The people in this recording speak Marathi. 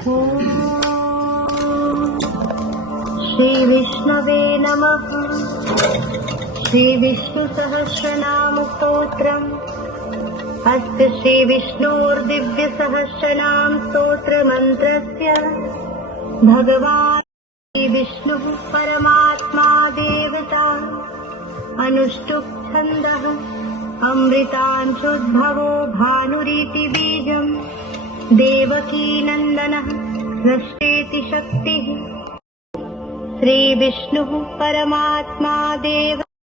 श्रीविष्णवे नमः। श्रीविष्णुसहस्रनामस्तोत्रम्। अस्य श्रीविष्णोर्दिव्यसहस्रनाम स्तोत्रमन्त्रस्य भगवान् श्रीविष्णुः परमात्मा देवता। अनुष्टुप् छन्दः अमृतांशोद्भवो भानुरीति बीजम्। देवकी नन्दनः सृष्टेति शक्तिः। श्रीविष्णुः परमात्मा देव